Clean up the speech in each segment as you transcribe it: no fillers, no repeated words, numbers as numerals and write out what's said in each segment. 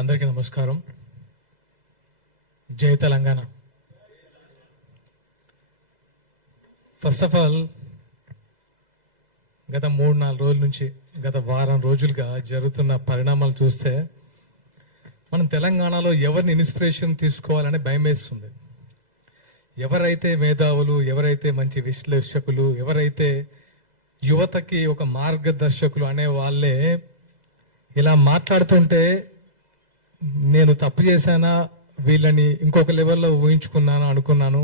అందరికీ నమస్కారం. జై తెలంగాణ. ఫస్ట్ ఆఫ్ ఆల్ గత 3-4 రోజుల నుంచి గత వారం రోజులుగా జరుగుతున్న పరిణామాలు చూస్తే మనం తెలంగాణలో ఎవరిని ఇన్స్పిరేషన్ తీసుకోవాలని భయం వేస్తుంది. ఎవరైతే మేధావులు, ఎవరైతే మంచి విశ్లేషకులు, ఎవరైతే యువతకి ఒక మార్గదర్శకులు అనే వాళ్ళే ఇలా మాట్లాడుతుంటే నేను తప్పు చేశానా, వీళ్ళని ఇంకొక లెవెల్లో ఊహించుకున్నాను అనుకున్నాను.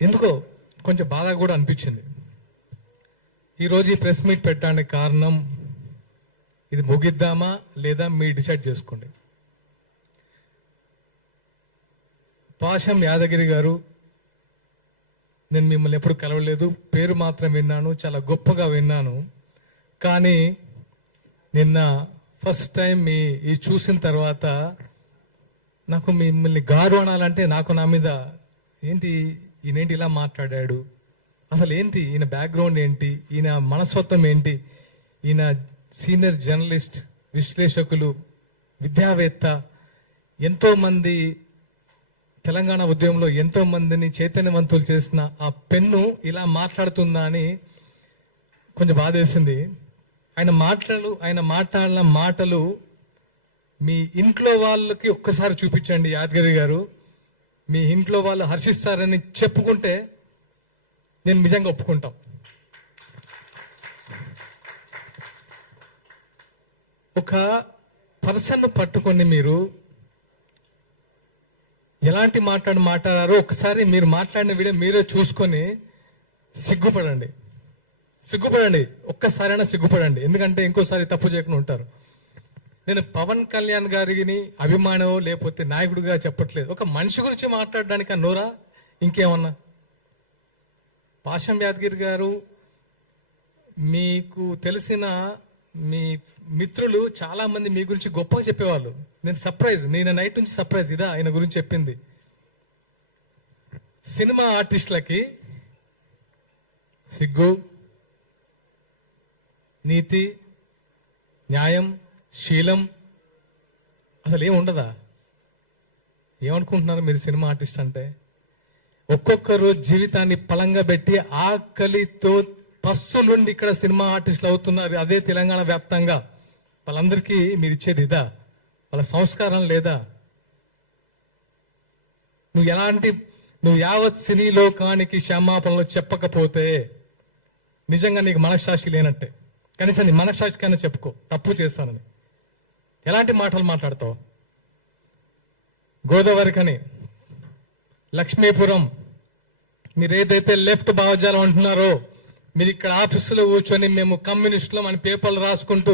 ఎందుకో కొంచెం బాధ కూడా అనిపించింది. ఈరోజు ఈ ప్రెస్ మీట్ పెట్టడానికి కారణం, ఇది ముగిద్దామా లేదా మీరు డిసైడ్ చేసుకోండి. పాషం యాదగిరి గారు, నేను మిమ్మల్ని ఎప్పుడు కలవలేదు, పేరు మాత్రం విన్నాను, చాలా గొప్పగా విన్నాను. కానీ నిన్న ఫస్ట్ టైం ఈ చూసిన తర్వాత నాకు మిమ్మల్ని గారు అనాలంటే నాకు నా మీద ఏంటి ఈయనేంటి ఇలా మాట్లాడాడు, అసలు ఏంటి ఈయన బ్యాక్గ్రౌండ్ ఏంటి, ఈయన మనస్తత్వం ఏంటి, ఈయన సీనియర్ జర్నలిస్ట్, విశ్లేషకులు, విద్యావేత్త, ఎంతో మంది తెలంగాణ ఉద్యమంలో ఎంతో మందిని చైతన్యవంతులు చేసిన ఆ పెన్ను ఇలా మాట్లాడుతుందా అని కొంచెం బాధేసింది. ఆయన మాట్లాడిన మాటలు మీ ఇంట్లో వాళ్ళకి ఒక్కసారి చూపించండి యాదగిరి గారు, మీ ఇంట్లో వాళ్ళు హర్షిస్తారని చెప్పుకుంటే నేను నిజంగా ఒప్పుకుంటాం. ఒక పర్సన్ పట్టుకొని మీరు ఎలాంటి మాట్లాడారో ఒకసారి మీరు మాట్లాడిన వీడియో మీరే చూసుకొని సిగ్గుపడండి, ఒక్కసారైనా సిగ్గుపడండి. ఎందుకంటే ఇంకోసారి తప్పు చేయకుండా ఉంటారు. నేను పవన్ కళ్యాణ్ గారిని అభిమానం లేకపోతే నాయకుడిగా చెప్పట్లేదు, ఒక మనిషి గురించి మాట్లాడడానికి నోరా ఇంకేమన్నా. పాషం యాదగిరి గారు, మీకు తెలిసిన మీ మిత్రులు చాలా మంది మీ గురించి గొప్పగా చెప్పేవాళ్ళు. నేను నైట్ నుంచి సర్ప్రైజ్, ఇదా ఆయన గురించి చెప్పింది. సినిమా ఆర్టిస్టులకి సిగ్గు, నీతి, న్యాయం, శీలం అసలు ఏం ఉండదా? ఏమనుకుంటున్నారు మీరు సినిమా ఆర్టిస్ట్ అంటే? ఒక్కొక్కరు జీవితాన్ని పలంగా పెట్టి ఆకలితో పస్తులుండి ఇక్కడ సినిమా ఆర్టిస్టులు అవుతున్నారు. అదే తెలంగాణ వ్యాప్తంగా. వాళ్ళందరికీ మీరు ఇచ్చేది ఇదా? వాళ్ళ సంస్కారం లేదా? నువ్వు యావత్ సినీ లోకానికి క్షమాపణలు చెప్పకపోతే నిజంగా నీకు మనశ్శాస్త్రి లేనట్టే. కనీసం నీ మనశ్శాస్త్రికైనా చెప్పుకో తప్పు చేస్తానని. ఎలాంటి మాటలు మాట్లాడతావు? గోదావరికని, లక్ష్మీపురం, మీరు ఏదైతే లెఫ్ట్ భావజాలం అంటున్నారో, మీరు ఇక్కడ ఆఫీసులో కూర్చొని మేము కమ్యూనిస్టులు అని పేపర్లు రాసుకుంటూ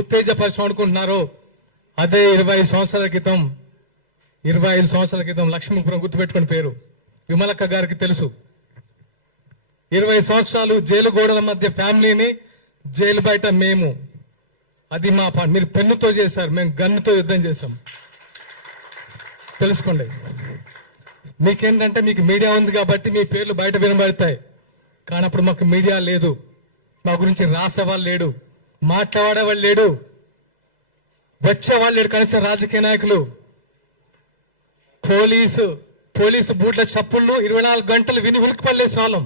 ఉత్తేజపరచం అనుకుంటున్నారో, అదే 25 సంవత్సరాల క్రితం లక్ష్మీపురం గుర్తుపెట్టుకుని పేరు విమలక్క గారికి తెలుసు. 20 సంవత్సరాలు జైలు గోడల మధ్య ఫ్యామిలీని, జైలు బయట మేము. అది మా మీరు పెన్నుతో చేశారు, మేము గన్నుతో యుద్ధం చేశాం. తెలుసుకోండి. మీకేంటంటే మీకు మీడియా ఉంది కాబట్టి మీ పేర్లు బయట వినబడతాయి. కానీ అప్పుడు మాకు మీడియా లేదు, మా గురించి రాసేవాళ్ళు లేడు, మాట్లాడేవాళ్ళు లేడు, వచ్చేవాళ్ళు లేడు. కనీసం రాజకీయ నాయకులు, పోలీసు బూట్ల చప్పుళ్ళు 24 గంటలు విని ఉలికిపడలేసి వాళ్ళం.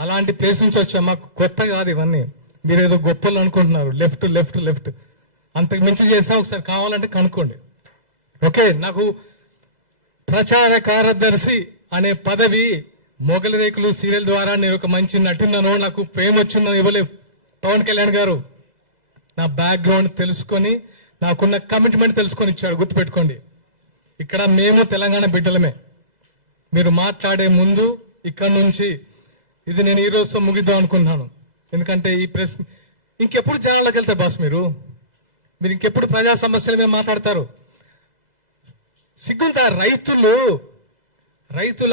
అలాంటి ప్లేస్ నుంచి వచ్చాం. మాకు కొత్త కాదు ఇవన్నీ. మీరేదో గొప్పలు అనుకుంటున్నారు. లెఫ్ట్ అంతకు మించి చేసా. ఒకసారి కావాలంటే కనుక్కోండి. ఓకే, నాకు ప్రచార కార్యదర్శి అనే పదవి మొగలి రేకులు సీరియల్ ద్వారా నేను ఒక మంచి నటున్నాను, నాకు ఫేమ్ వచ్చిందని ఇవ్వలేదు పవన్ కళ్యాణ్ గారు. నా బ్యాక్గ్రౌండ్ తెలుసుకొని, నాకున్న కమిట్మెంట్ తెలుసుకొని ఇచ్చాడు. గుర్తుపెట్టుకోండి. ఇక్కడ మేము తెలంగాణ బిడ్డలమే. మీరు మాట్లాడే ముందు ఇక్కడ నుంచి ఇది నేను ఈ రోజుతో ముగిద్దాం అనుకుంటున్నాను. ఎందుకంటే ఈ ప్రెస్ ఇంకెప్పుడు జనాల్లోకి వెళ్తారు బాస్, మీరు ఇంకెప్పుడు ప్రజా సమస్యల మీద మాట్లాడతారు? సిగ్గుంటా. రైతుల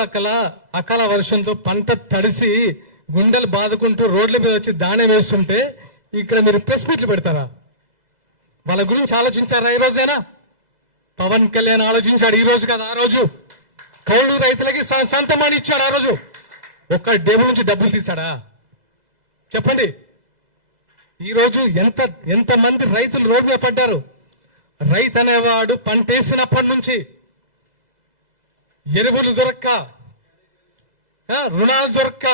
అకాల వర్షంతో పంట తడిసి గుండెలు బాదుకుంటూ రోడ్ల మీద వచ్చి దాణే వేస్తుంటే ఇక్కడ మీరు ప్రెస్ మీట్లు పెడతారా? వాళ్ళ గురించి ఆలోచించారా? ఈ రోజైనా పవన్ కళ్యాణ్ ఆలోచించాడు. ఈ రోజు కదా, ఆ రోజు కౌలు రైతులకి సంతమాని ఇచ్చాడు. ఆ రోజు ఒక్క డేబుల్ నుంచి డబ్బులు తీశాడా? చెప్పండి. ఈరోజు ఎంతమంది రైతులు రోడ్డు మీద పడ్డారు. రైతు అనేవాడు పంటేసినప్పటి నుంచి ఎరువులు దొరక్క, రుణాలు దొరక్క,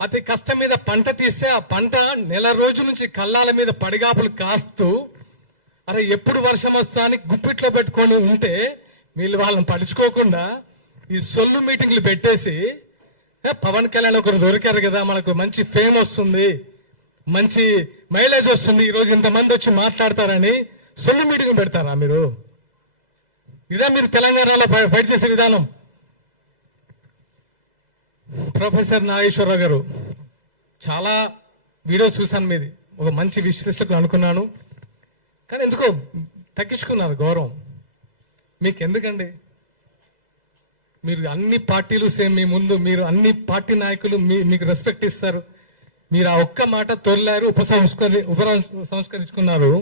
అతి కష్టం మీద పంట తీస్తే ఆ పంట నెల రోజుల నుంచి కళ్ళాల మీద పడిగాపులు కాస్తూ అరే ఎప్పుడు వర్షం వస్తా అని గుప్పిట్లో పెట్టుకొని ఉంటే వీళ్ళు వాళ్ళని పడుచుకోకుండా ఈ సొల్లు మీటింగ్లు పెట్టేసి పవన్ కళ్యాణ్ ఒకరు దొరికారు కదా, మనకు మంచి ఫేమ్ వస్తుంది, మంచి మైలేజ్ వస్తుంది, ఈరోజు ఇంతమంది వచ్చి మాట్లాడతారని సొల్లు మీటింగ్ పెడతారా మీరు? ఇదా మీరు తెలంగాణలో ఫైట్ చేసే విధానం? ప్రొఫెసర్ నాగేశ్వరరావు గారు, చాలా వీడియోస్ చూశాను మీది, ఒక మంచి విశ్లేషకులు అనుకున్నాను, కానీ ఎందుకో తగ్గించుకున్నారు గౌరవం. మీకు ఎందుకండి? మీరు అన్ని పార్టీలు సేమ్ మీ ముందు, మీరు అన్ని పార్టీ నాయకులు మీకు రెస్పెక్ట్ ఇస్తారు. మీరు ఆ ఒక్క మాట తొలిలారు, సంస్కరించుకున్నారు,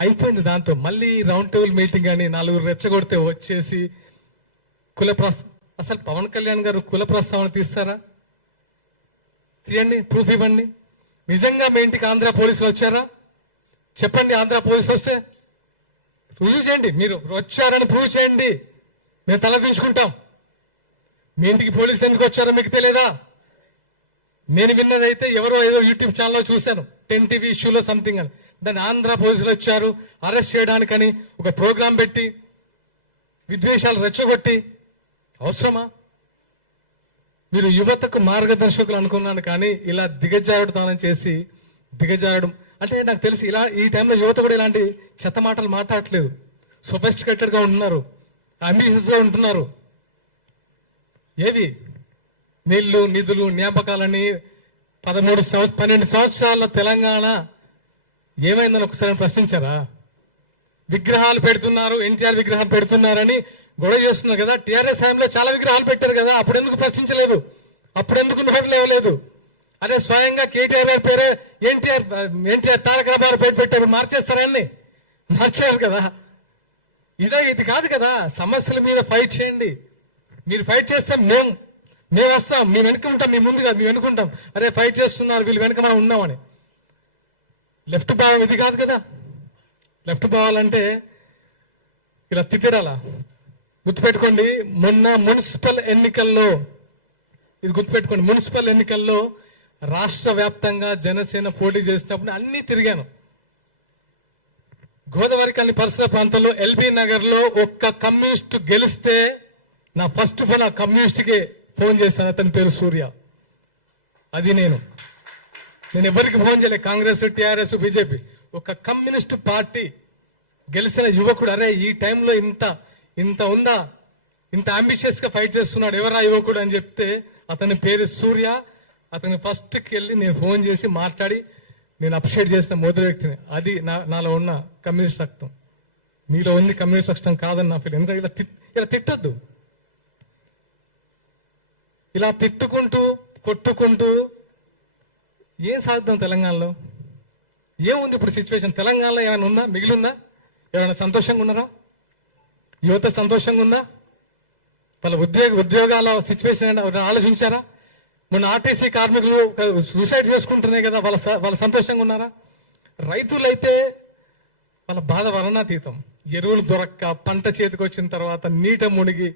అయిపోయింది. దాంతో మళ్ళీ రౌండ్ టేబుల్ మీటింగ్ అని నలుగురు రెచ్చగొడితే వచ్చేసి అసలు పవన్ కళ్యాణ్ గారు కుల ప్రస్తావన తీస్తారా? తీయండి, ప్రూఫ్ ఇవ్వండి. నిజంగా మీ ఇంటికి ఆంధ్ర పోలీసులు వచ్చారా? చెప్పండి. ఆంధ్ర పోలీసులు వస్తే రుజువు చేయండి. మీరు వచ్చారని ప్రూవ్ చేయండి, మేము తలదించుకుంటాం. మీ ఇంటికి పోలీసులు ఎందుకు వచ్చారో మీకు తెలియదా? నేను విన్నదైతే ఎవరో ఏదో యూట్యూబ్ ఛానల్లో చూశాను, 10 TV ఇష్యూలో సంథింగ్ అని. దాన్ని ఆంధ్ర పోలీసులు వచ్చారు అరెస్ట్ చేయడానికని ఒక ప్రోగ్రాం పెట్టి విద్వేషాలు రెచ్చగొట్టి అవసరమా? మీరు యువతకు మార్గదర్శకులు అనుకున్నాను, కానీ ఇలా దిగజారుడుతానం చేసి దిగజారడం అంటే నాకు తెలిసి ఇలా ఈ టైంలో యువత కూడా ఇలాంటి చెత్త మాటలు మాట్లాడట్లేదు. సొఫిస్టికేటెడ్ గా ఉంటున్నారు, అంబిషియస్ గా ఉంటున్నారు. ఏవి నీళ్లు, నిధులు, జ్ఞాపకాలని 12 సంవత్సరాల తెలంగాణ ఏమైందని ఒకసారి ప్రశ్నించారా? విగ్రహాలు పెడుతున్నారు, ఎన్టీఆర్ విగ్రహం పెడుతున్నారని గొడవ చేస్తున్నారు కదా. టీఆర్ఎస్ హయాంలో చాలా విగ్రహాలు పెట్టారు కదా, అప్పుడు ఎందుకు ప్రశ్నించలేదు? అప్పుడు ఎందుకు నోరు లేవలేదు? అదే స్వయంగా కేటీఆర్ గారి పేరే ఎన్టీఆర్ తారక రామారావు పేరు పెట్టారు, మార్చేస్తారని మార్చారు కదా. ఇది కాదు కదా. సమస్యల మీద ఫైట్ చేయండి. మీరు ఫైట్ చేస్తే మేము వస్తాం, మేము వెనుక ఉంటాం, మీ ముందు కాదు, మేము వెనుకుంటాం. అరే ఫైట్ చేస్తున్నారు వీళ్ళు, వెనుక మనం ఉన్నామని. లెఫ్ట్ భావం ఇది కాదు కదా. లెఫ్ట్ భావాలంటే ఇలా తిట్టడాలా? గుర్తుపెట్టుకోండి, మొన్న మున్సిపల్ ఎన్నికల్లో, ఇది గుర్తుపెట్టుకోండి, మున్సిపల్ ఎన్నికల్లో రాష్ట్ర వ్యాప్తంగా జనసేన పోటీ చేసినప్పుడు అన్ని తిరిగాను. గోదావరి కల్ని పరిసర ప్రాంతంలో ఎల్బీ నగర్ లో ఒక్క కమ్యూనిస్ట్ గెలిస్తే నా ఫస్ట్ ఫోన్ ఆ కమ్యూనిస్ట్కి ఫోన్ చేశాను. అతని పేరు సూర్య. అది నేను ఎవరికి ఫోన్ చేయలేదు, కాంగ్రెస్, టిఆర్ఎస్, బీజేపీ. ఒక కమ్యూనిస్ట్ పార్టీ గెలిచిన యువకుడు, అరే ఈ టైంలో ఇంత ఉందా, ఇంత అంబిషియస్ గా ఫైట్ చేస్తున్నాడు, ఎవరా యువకుడు అని చెప్తే అతని పేరు సూర్య. అతని ఫస్ట్కి వెళ్ళి నేను ఫోన్ చేసి మాట్లాడి నేను అప్రిషియేట్ చేసిన మొదటి వ్యక్తిని. అది నాలో ఉన్న కమ్యూనిస్ట్ రక్తం. మీలో ఉంది కమ్యూనిస్ట్ రక్తం కాదని నా ఫీల్. ఎందుకంటే ఇలా తిట్టద్దు. ఇలా తిట్టుకుంటూ కొట్టుకుంటూ ఏం సాధిద్దాం తెలంగాణలో? ఏముంది ఇప్పుడు సిచ్యువేషన్? తెలంగాణలో ఏమైనా ఉందా, మిగిలిందా? ఎవరైనా సంతోషంగా ఉన్నారా? యువత సంతోషంగా ఉందా? వాళ్ళ ఉద్యోగాల సిచ్యువేషన్ ఆలోచించారా? మొన్న ఆర్టీసీ కార్మికులు సూసైడ్ చేసుకుంటున్నాయి కదా, వాళ్ళ సంతోషంగా ఉన్నారా? రైతులైతే వాళ్ళ బాధ వర్ణాతీతం. ఎరువులు దొరక్క, పంట చేతికి వచ్చిన తర్వాత నీట మునిగి,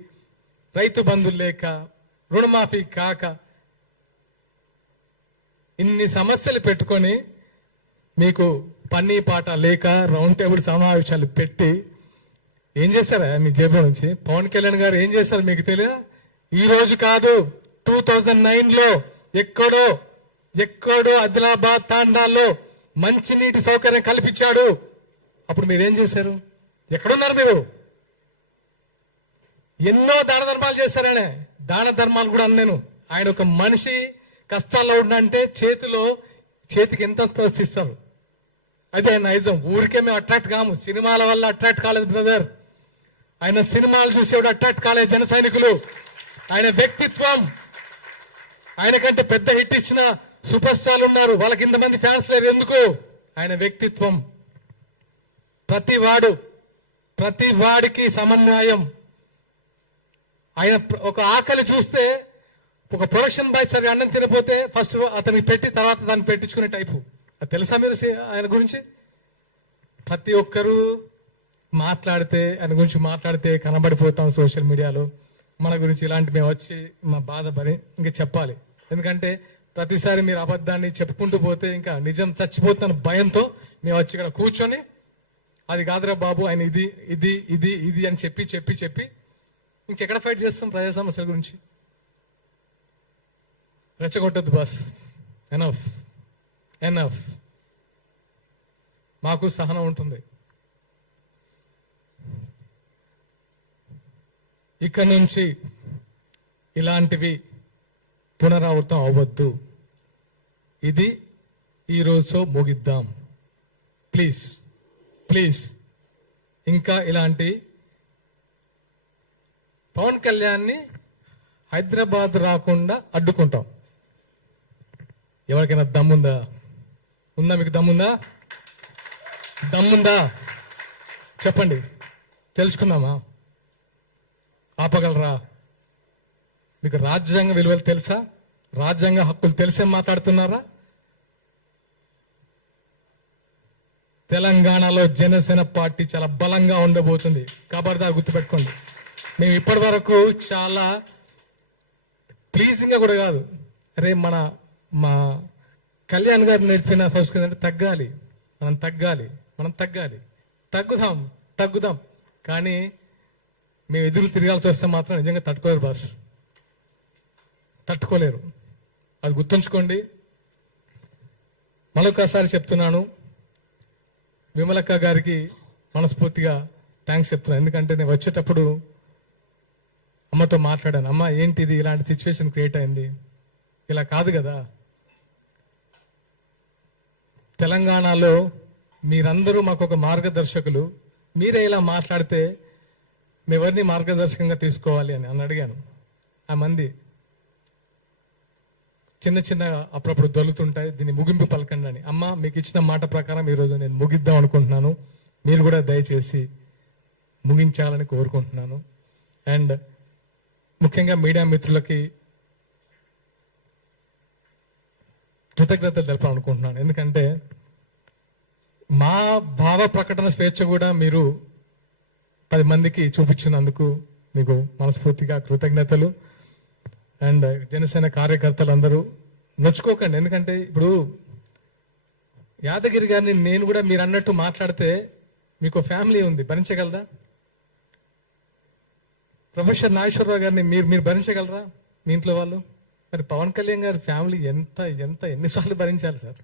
రైతు బంధువులు లేక, రుణమాఫీ కాక, ఇన్ని సమస్యలు పెట్టుకొని మీకు పన్నీ పాట లేక రౌండ్ టేబుల్ సమావేశాలు పెట్టి ఏం చేశారా మీ జేబులో నుంచి? పవన్ కళ్యాణ్ గారు ఏం చేశారు మీకు తెలియదా? ఈ రోజు కాదు, 2009లో ఎక్కడో ఆదిలాబాద్ తాండాల్లో మంచినీటి సౌకర్యం కల్పించాడు. అప్పుడు మీరేం చేశారు? ఎక్కడున్నారు మీరు? ఎన్నో దాన ధర్మాలు చేశారనే. దాన ధర్మాలు కూడా అన్నాను. ఆయన ఒక మనిషి కష్టాల్లో ఉండంటే చేతికి ఎంత ఇస్తారు, అదే నైజం. ఊరికే మేము అట్రాక్ట్ కాము, సినిమాల వల్ల అట్రాక్ట్ కాలేదు బ్రదర్. ఆయన సినిమాలు చూసేవాడు అట్రాక్ట్ కాలేదు జన సైనికులు. ఆయన వ్యక్తిత్వం, ఆయనకంటే పెద్ద హిట్ ఇచ్చిన సూపర్ స్టార్లు ఉన్నారు, వాళ్ళకి ఇంతమంది ఫ్యాన్స్ లేరు. ఎందుకు? ఆయన వ్యక్తిత్వం. ప్రతి వాడికి సమన్వయం. ఆయన ఒక ఆకలి చూస్తే ఒక ప్రొడక్షన్ బాయ్ సరే అన్నం తినపోతే ఫస్ట్ అతనికి పెట్టి తర్వాత దాన్ని పెట్టించుకునే టైపు. అది తెలుసా మీరు ఆయన గురించి? ప్రతి ఒక్కరూ మాట్లాడితే ఆయన గురించి మాట్లాడితే కనబడిపోతాం సోషల్ మీడియాలో. మన గురించి ఇలాంటి మేము వచ్చి మా బాధ పని ఇంకా చెప్పాలి. ఎందుకంటే ప్రతిసారి మీరు అబద్ధాన్ని చెప్పుకుంటూ పోతే ఇంకా నిజం చచ్చిపోతున్న భయంతో మేము వచ్చి ఇక్కడ కూర్చొని అది కాదురా బాబు ఆయన ఇది ఇది ఇది ఇది అని చెప్పి చెప్పి చెప్పి ఇంకెక్కడ ఫైట్ చేస్తాం ప్రజా సమస్యల గురించి? రెచ్చగొట్టద్దు బాస్. Enough enough. మాకు సహనం ఉంటుంది. ఇక్కడి నుంచి ఇలాంటివి పునరావృతం అవ్వద్దు. ఇది ఈ రోజుతో ముగిద్దాం ప్లీజ్ ప్లీజ్. ఇంకా ఇలాంటి పవన్ కళ్యాణ్ని హైదరాబాద్ రాకుండా అడ్డుకుంటాం. ఎవరికైనా దమ్ముందా? ఉందా? మీకు దమ్ముందా? దమ్ముందా చెప్పండి, తెలుసుకుందామా? ఆపగలరా? మీకు రాజ్యాంగ విలువలు తెలుసా? రాజ్యాంగ హక్కులు తెలిసే మాట్లాడుతున్నారా? తెలంగాణలో జనసేన పార్టీ చాలా బలంగా ఉండబోతుంది. ఖబర్దార్ గుర్తుపెట్టుకోండి. మేము ఇప్పటి వరకు చాలా ప్లీజింగ్ గా కూడా కాదు, అరే మా కళ్యాణ్ గారు నేర్పిన సంస్కృతి అంటే తగ్గాలి, మనం తగ్గుదాం. కానీ మేము ఎదురు తిరగాల్సి వస్తే మాత్రం నిజంగా తట్టుకోలేరు బాస్, తట్టుకోలేరు. అది గుర్తుంచుకోండి. మరొకసారి చెప్తున్నాను, విమలక్క గారికి మనస్ఫూర్తిగా థ్యాంక్స్ చెప్తున్నాను. ఎందుకంటే నేను వచ్చేటప్పుడు అమ్మతో మాట్లాడాను. అమ్మ ఏంటిది ఇలాంటి సిచ్యువేషన్ క్రియేట్ అయింది, ఇలా కాదు కదా. తెలంగాణలో మీరందరూ మాకు ఒక మార్గదర్శకులు, మీరే ఇలా మాట్లాడితే మేవరిని మార్గదర్శకంగా తీసుకోవాలి అని అడిగాను. ఆ మంది చిన్న చిన్న అప్పుడప్పుడు దొలుతుంటాయి, దీన్ని ముగింపు పలకండి అని. అమ్మ మీకు ఇచ్చిన మాట ప్రకారం ఈరోజు నేను ముగిద్దాం అనుకుంటున్నాను. మీరు కూడా దయచేసి ముగించాలని కోరుకుంటున్నాను. అండ్ ముఖ్యంగా మీడియా మిత్రులకి కృతజ్ఞతలు తెలపాలనుకుంటున్నాను. ఎందుకంటే మా భావ ప్రకటన స్వేచ్ఛ కూడా మీరు 10 మందికి చూపించినందుకు మీకు మనస్ఫూర్తిగా కృతజ్ఞతలు. అండ్ జనసేన కార్యకర్తలు అందరూ నొచ్చుకోకండి. ఎందుకంటే ఇప్పుడు యాదగిరి గారిని నేను కూడా మీరు అన్నట్టు మాట్లాడితే మీకు ఫ్యామిలీ ఉంది, భరించగలరా? ప్రొఫెసర్ నాగేశ్వరరావు గారిని మీరు భరించగలరా మీ ఇంట్లో వాళ్ళు? మరి పవన్ కళ్యాణ్ గారి ఫ్యామిలీ ఎన్నిసార్లు భరించాలి సార్?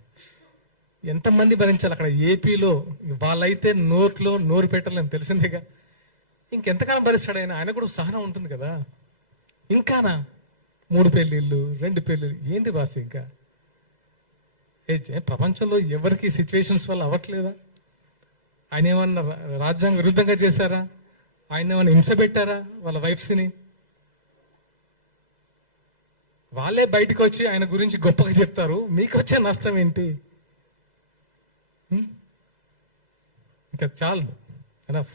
ఎంతమంది భరించాలి? అక్కడ ఏపీలో వాళ్ళైతే నోరు పెట్టలేం, తెలిసిందేగా. ఇంకెంతకాలం భరిస్తాడు ఆయన? ఆయన కూడా సహనం ఉంటుంది కదా. ఇంకానా 3 పెళ్లిళ్ళు 2 పెళ్లిళ్ళు ఏంటి బాస్? ఇంకా ప్రపంచంలో ఎవరికి సిచ్యువేషన్స్ వల్ల అవ్వట్లేదా? ఆయన ఏమన్నా రాజ్యాంగ విరుద్ధంగా చేశారా? ఆయన ఏమన్నా హింస పెట్టారా వాళ్ళ వైఫ్స్ని? వాళ్ళే బయటకు వచ్చి ఆయన గురించి గొప్పగా చెప్తారు. మీకు వచ్చే నష్టం ఏంటి? ఇంకా చాలు, enough.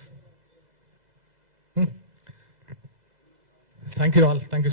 Thank you all. Thank you.